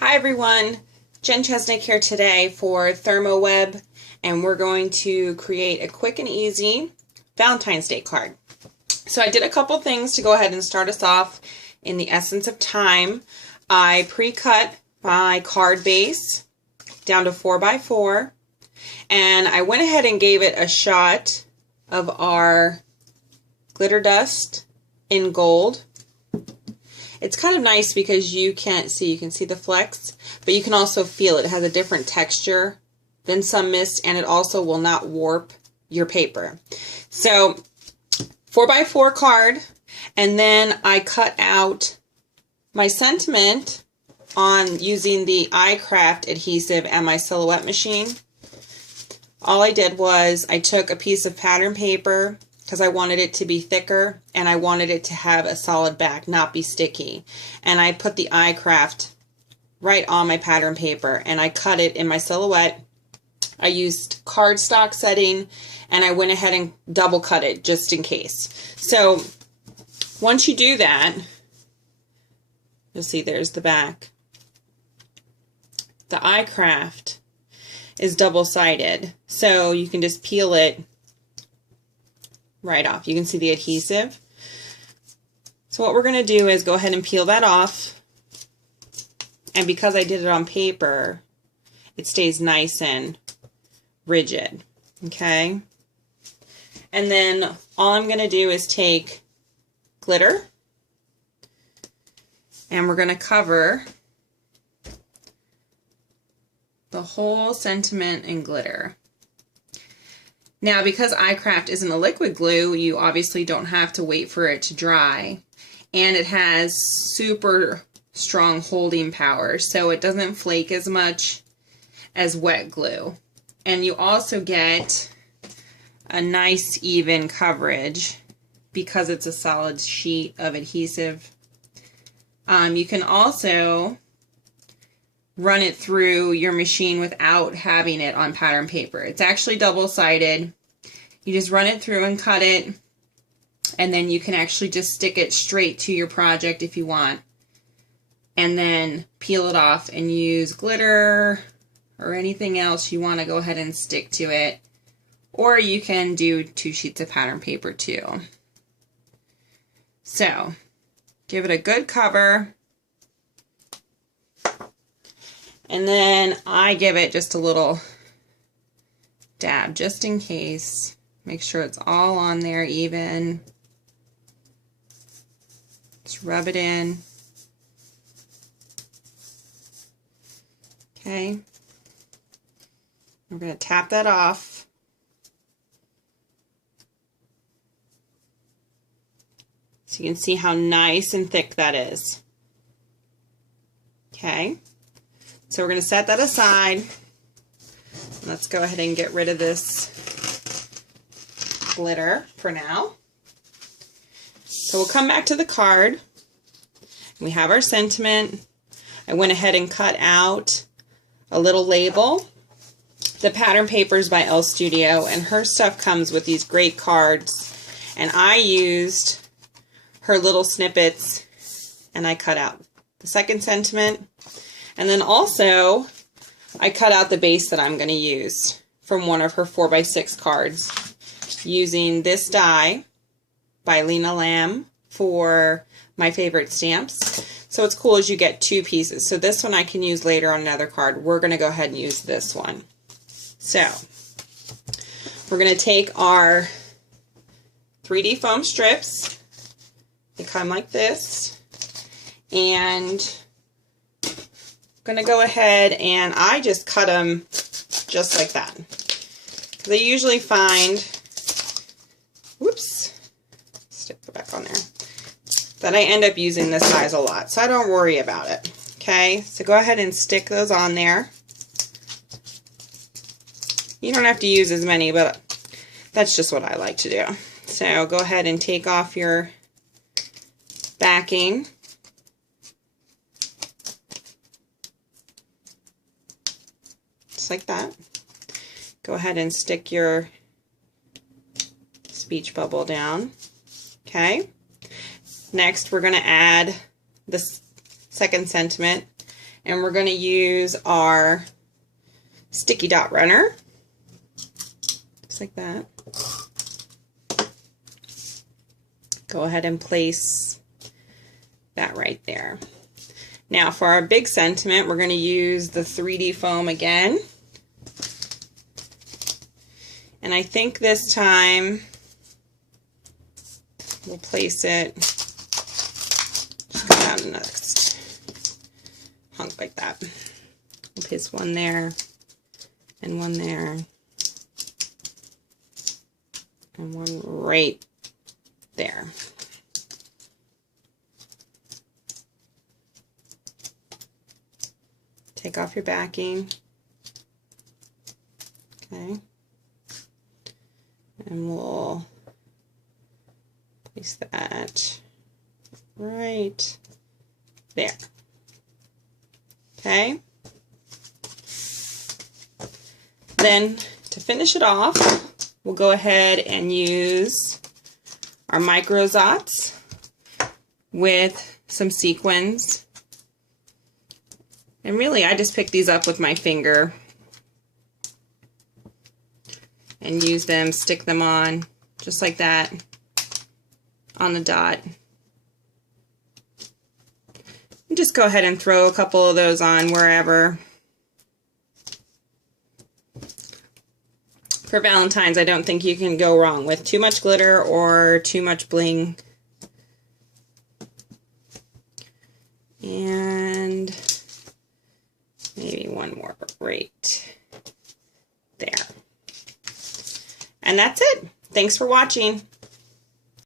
Hi everyone, Jen Chesnick here today for Thermoweb, and we're going to create a quick and easy Valentine's Day card. So I did a couple things to go ahead and start us off in the essence of time. I pre-cut my card base down to 4x4, and I went ahead and gave it a shot of our glitter dust in gold. It's kind of nice because you can see the flecks, but you can also feel it. It has a different texture than some mist, and it also will not warp your paper. So 4x4 card, and then I cut out my sentiment on using the iCraft adhesive and my silhouette machine. All I did was I took a piece of pattern paper because I wanted it to be thicker and I wanted it to have a solid back, not be sticky. And I put the iCraft right on my pattern paper and I cut it in my silhouette. I used cardstock setting and I went ahead and double cut it just in case. So once you do that, you'll see there's the back. The iCraft is double-sided, so you can just peel it right off. You can see the adhesive. So what we're going to do is go ahead and peel that off. And because I did it on paper, it stays nice and rigid. Okay? And then all I'm going to do is take glitter, and we're going to cover the whole sentiment in glitter. Now, because iCraft isn't a liquid glue, you obviously don't have to wait for it to dry. And it has super strong holding power, so it doesn't flake as much as wet glue. And you also get a nice even coverage because it's a solid sheet of adhesive. You can also run it through your machine without having it on pattern paper. It's actually double-sided. You just run it through and cut it, and then you can actually just stick it straight to your project if you want, and then peel it off and use glitter or anything else you want to go ahead and stick to it. Or you can do 2 sheets of pattern paper too. So give it a good cover. And then I give it just a little dab just in case. Make sure it's all on there even. Just rub it in. Okay. We're going to tap that off. So you can see how nice and thick that is. Okay. So we're going to set that aside. Let's go ahead and get rid of this glitter for now. So we'll come back to the card. We have our sentiment. I went ahead and cut out a little label. The pattern paper is by Elle Studio, and her stuff comes with these great cards. And I used her little snippets, and I cut out the second sentiment. And then also, I cut out the base that I'm going to use from one of her 4x6 cards using this die by Lena Lamb for my favorite stamps. So what's cool is you get 2 pieces. So this one I can use later on another card. We're going to go ahead and use this one. So we're going to take our 3D foam strips. They come like this. And I'm going to go ahead and I just cut them just like that. Because I usually find, whoops, stick it back on there, that I end up using this size a lot. So I don't worry about it. Okay, so go ahead and stick those on there. You don't have to use as many, but that's just what I like to do. So go ahead and take off your backing. Like that. Go ahead and stick your speech bubble down. Okay. Next, we're going to add the second sentiment, And we're going to use our sticky dot runner, just like that. Go ahead and place that right there. Now for our big sentiment, we're going to use the 3D foam again. And I think this time we'll place it, just go down the next hunk like that. We'll place one there, and one there, and one right there. Take off your backing. Okay. And we'll place that right there. Okay. Then to finish it off, we'll go ahead and use our micro dots with some sequins. And really, I just pick these up with my finger and use them, stick them on, just like that, on the dot. And just go ahead and throw a couple of those on wherever. For Valentine's, I don't think you can go wrong with too much glitter or too much bling. And maybe one more right there. And that's it. Thanks for watching.